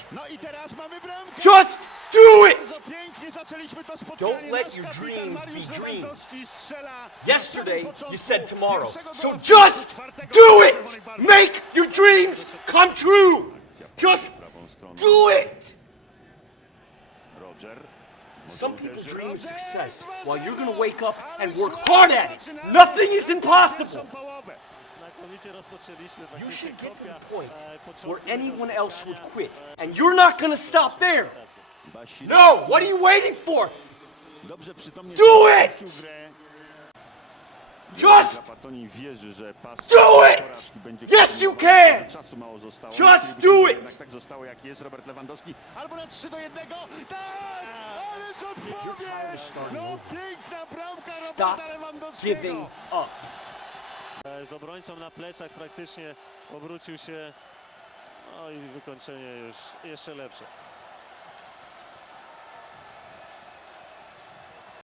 it! No i teraz mamy bramkę. Just do it! Bardzo pięknie zaczęliśmy to spotkanie. Don't let your dreams be dreams. Yesterday, you said tomorrow. So just do it! Make your dreams come true! Just do it! Some people dream of success while you're gonna wake up and work hard at it. Nothing is impossible. You should get to the point e, where anyone else would quit, and you're not gonna stop there. No, what are you waiting for? Do it! Just Zapatoni wierzy, że pas do it! Yes, you can! Czasu mało zostało. Just do it! Jednak tak zostało jak jest Robert Lewandowski. Albo na 3 do 1. Tak! Ależ you're tired of starting over, Stop giving up. E, Z obrońcą na plecach praktycznie obrócił się. No i wykończenie już jeszcze lepsze.